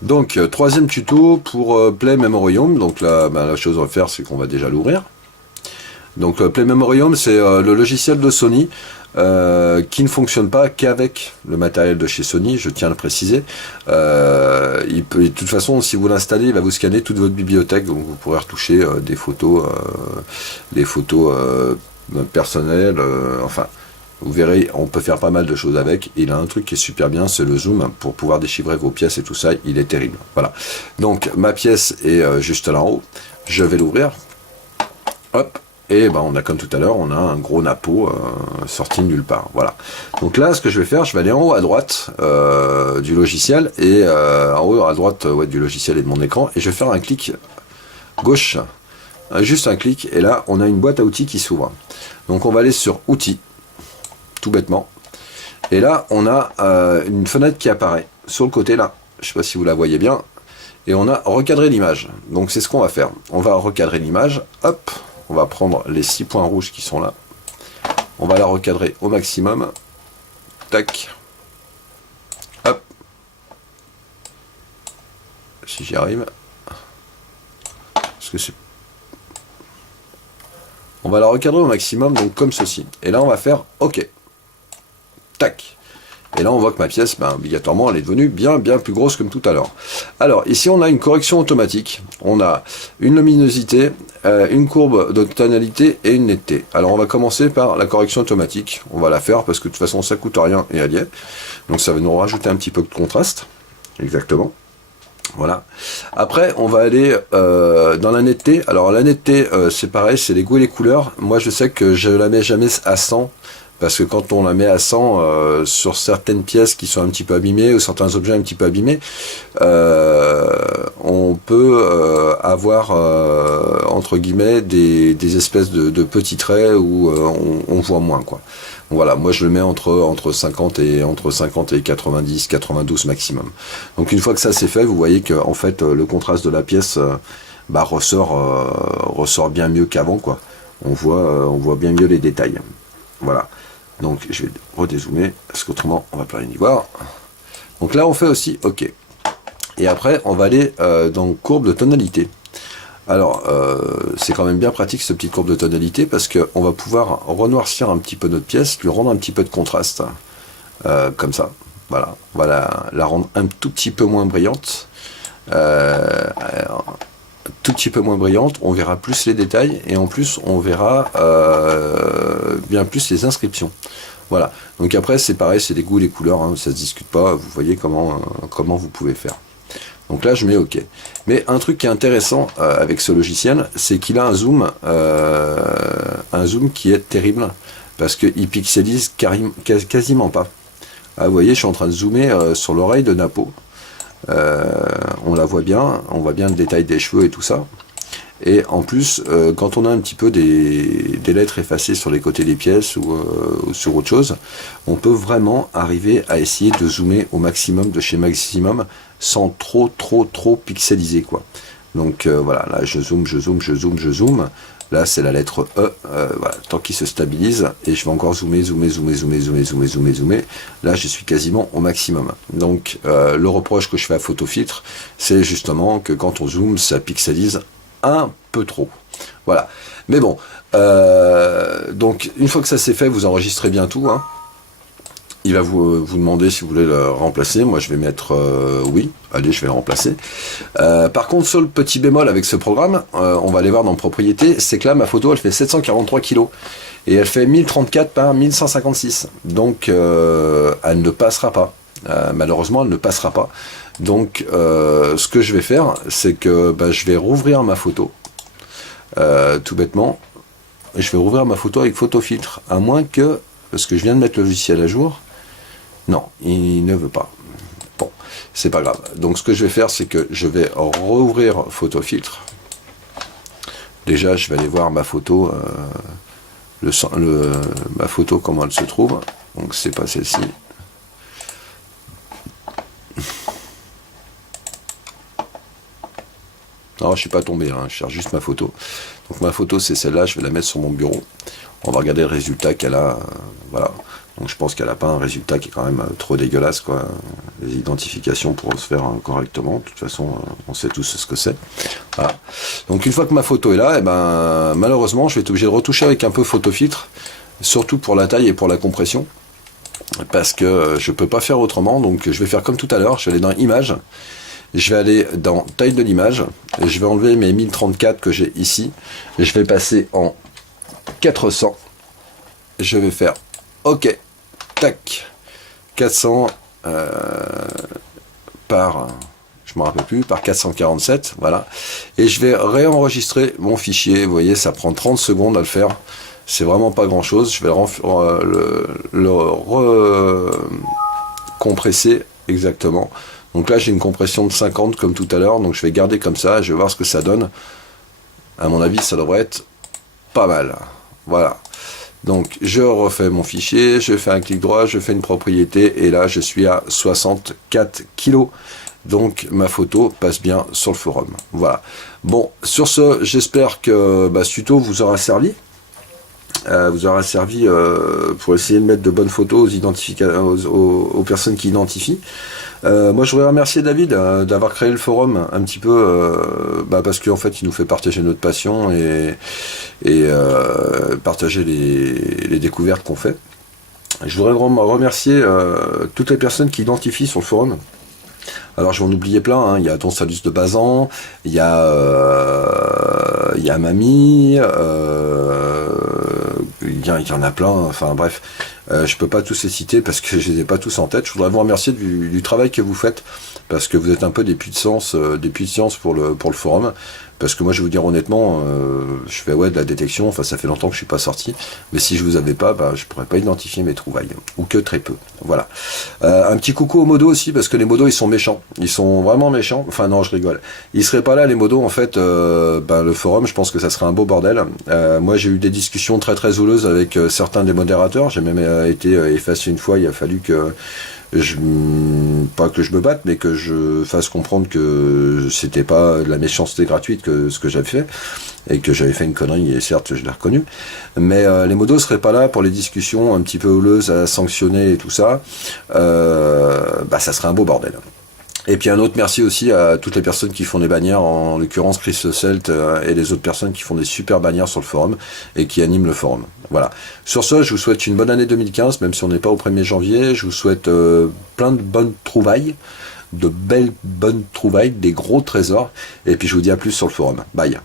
Donc, troisième tuto pour Play Memoriam. Donc là, la chose à faire, c'est qu'on va déjà l'ouvrir. Donc Play Memoriam, c'est le logiciel de Sony qui ne fonctionne pas qu'avec le matériel de chez Sony, je tiens à le préciser. De toute façon, si vous l'installez, il va vous scanner toute votre bibliothèque, donc vous pourrez retoucher des photos personnelles, enfin. Vous verrez, on peut faire pas mal de choses avec. Il a un truc qui est super bien, c'est le zoom pour pouvoir déchiffrer vos pièces et tout ça. Il est terrible. Voilà. Donc ma pièce est juste là en haut. Je vais l'ouvrir. Hop. Et ben on a comme tout à l'heure, on a un gros napo sorti de nulle part. Voilà. Donc là, ce que je vais faire, je vais aller en haut à droite du logiciel et en haut à droite du logiciel et de mon écran, et je vais faire un clic gauche, juste un clic, et là on a une boîte à outils qui s'ouvre. Donc on va aller sur outils. Tout bêtement. Et là, on a une fenêtre qui apparaît sur le côté là. Je sais pas si vous la voyez bien. Et on a recadré l'image. Donc c'est ce qu'on va faire. On va recadrer l'image. Hop. On va prendre les 6 points rouges qui sont là. On va la recadrer au maximum. Tac. Hop. Si j'y arrive. Parce que c'est... On va la recadrer au maximum, donc comme ceci. Et là, on va faire OK. Tac. Et là, on voit que ma pièce, obligatoirement, elle est devenue bien plus grosse comme tout à l'heure. Alors, ici, on a une correction automatique. On a une luminosité, une courbe de tonalité et une netteté. Alors, on va commencer par la correction automatique. On va la faire parce que de toute façon, ça coûte rien et elle y est. Donc, ça va nous rajouter un petit peu de contraste. Exactement. Voilà. Après, on va aller dans la netteté. Alors, la netteté, c'est pareil, c'est les goûts et les couleurs. Moi, je sais que je la mets jamais à 100. Parce que quand on la met à 100 sur certaines pièces qui sont un petit peu abîmées ou certains objets un petit peu abîmés, on peut avoir entre guillemets des espèces de petits traits où on voit moins quoi. Voilà, moi je le mets entre 50 et 90, 92 maximum. Donc une fois que ça c'est fait, vous voyez que en fait le contraste de la pièce ressort bien mieux qu'avant quoi. On voit bien mieux les détails. Voilà. Donc je vais redézoomer, parce qu'autrement on va pas rien y voir. Donc là on fait aussi OK. Et après on va aller dans courbe de tonalité. Alors c'est quand même bien pratique cette petite courbe de tonalité, parce qu'on va pouvoir renoircir un petit peu notre pièce, lui rendre un petit peu de contraste. Comme ça. Voilà. On va la rendre un tout petit peu moins brillante. Tout petit peu moins brillante, on verra plus les détails et en plus on verra bien plus les inscriptions. Voilà. Donc après c'est pareil, c'est les goûts, les couleurs, hein, ça se discute pas. Vous voyez comment vous pouvez faire. Donc là je mets OK. Mais un truc qui est intéressant avec ce logiciel, c'est qu'il a un zoom qui est terrible parce qu'il pixelise quasiment pas. Ah, vous voyez, je suis en train de zoomer sur l'oreille de Napo. On la voit bien, on voit bien le détail des cheveux et tout ça. Et en plus, quand on a un petit peu des lettres effacées sur les côtés des pièces ou sur autre chose, on peut vraiment arriver à essayer de zoomer au maximum de chez maximum sans trop pixeliser quoi. Donc voilà, là je zoome. Là c'est la lettre E, voilà, tant qu'il se stabilise, et je vais encore zoomer. Là je suis quasiment au maximum. Donc le reproche que je fais à Photofiltre, c'est justement que quand on zoome, ça pixelise un peu trop. Voilà. Mais bon, donc une fois que ça c'est fait, vous enregistrez bien tout, hein. Il va vous demander si vous voulez le remplacer. Moi, je vais mettre oui. Allez, je vais le remplacer. Par contre, seul petit bémol avec ce programme, on va aller voir dans propriétés, c'est que là, ma photo, elle fait 743 kg. Et elle fait 1034 par 1156. Donc, elle ne passera pas. Malheureusement, elle ne passera pas. Donc, ce que je vais faire, c'est que je vais rouvrir ma photo. Tout bêtement. Je vais rouvrir ma photo avec Photofiltre. À moins que, parce que je viens de mettre le logiciel à jour, non, il ne veut pas. Bon, c'est pas grave. Donc ce que je vais faire, c'est que je vais rouvrir Photofiltre. Déjà, je vais aller voir ma photo, ma photo comment elle se trouve. Donc c'est pas celle-ci. Non, je suis pas tombé, hein, je cherche juste ma photo. Donc ma photo, c'est celle-là, je vais la mettre sur mon bureau. On va regarder le résultat qu'elle a, voilà. Donc je pense qu'elle n'a pas un résultat qui est quand même trop dégueulasse, quoi. Les identifications pourront se faire correctement. De toute façon, on sait tous ce que c'est. Voilà. Donc une fois que ma photo est là, eh ben, malheureusement, je vais être obligé de retoucher avec un peu photofiltre, surtout pour la taille et pour la compression, parce que je peux pas faire autrement. Donc je vais faire comme tout à l'heure, je vais aller dans Images, je vais aller dans Taille de l'image, et je vais enlever mes 1034 que j'ai ici, et je vais passer en 400, je vais faire OK. Tac, 400 par, je me rappelle plus, par 447, voilà. Et je vais réenregistrer mon fichier. Vous voyez, ça prend 30 secondes à le faire. C'est vraiment pas grand chose. Je vais le recompresser exactement. Donc là, j'ai une compression de 50 comme tout à l'heure. Donc je vais garder comme ça. Je vais voir ce que ça donne. À mon avis, ça devrait être pas mal. Voilà. Donc je refais mon fichier, je fais un clic droit, je fais une propriété, et là je suis à 64 kilos. Donc ma photo passe bien sur le forum. Voilà. Bon, sur ce, j'espère que ce tuto vous aura servi. Pour essayer de mettre de bonnes photos aux personnes qui identifient. Moi je voudrais remercier David d'avoir créé le forum un petit peu, parce qu'en fait il nous fait partager notre passion et partager les découvertes qu'on fait. Je voudrais remercier toutes les personnes qui identifient sur le forum. Alors je vais en oublier plein, hein. Il y a Tonsalus de Bazan, il y a Mamie, il y en a plein, enfin bref, je peux pas tous les citer parce que je les ai pas tous en tête. Je voudrais vous remercier du travail que vous faites, parce que vous êtes un peu des puits de science pour le forum. Parce que moi je vais vous dire honnêtement, je fais de la détection, enfin ça fait longtemps que je suis pas sorti, mais si je vous avais pas, je pourrais pas identifier mes trouvailles, ou que très peu. Voilà. Un petit coucou aux modos aussi, parce que les modos ils sont méchants, ils sont vraiment méchants. Enfin non, je rigole. Ils seraient pas là les modos en fait. Le forum, je pense que ça serait un beau bordel. Moi j'ai eu des discussions très très houleuses avec certains des modérateurs. J'ai même été effacé une fois. Il a fallu que pas que je me batte, mais que je fasse comprendre que c'était pas de la méchanceté gratuite que ce que j'avais fait, et que j'avais fait une connerie, et certes je l'ai reconnu, mais les modos seraient pas là pour les discussions un petit peu houleuses à sanctionner et tout ça. Ça serait un beau bordel. Et puis un autre merci aussi à toutes les personnes qui font des bannières, en l'occurrence Chris Celt et les autres personnes qui font des super bannières sur le forum et qui animent le forum. Voilà. Sur ce, je vous souhaite une bonne année 2015, même si on n'est pas au 1er janvier. Je vous souhaite plein de bonnes trouvailles, de belles bonnes trouvailles, des gros trésors. Et puis je vous dis à plus sur le forum. Bye.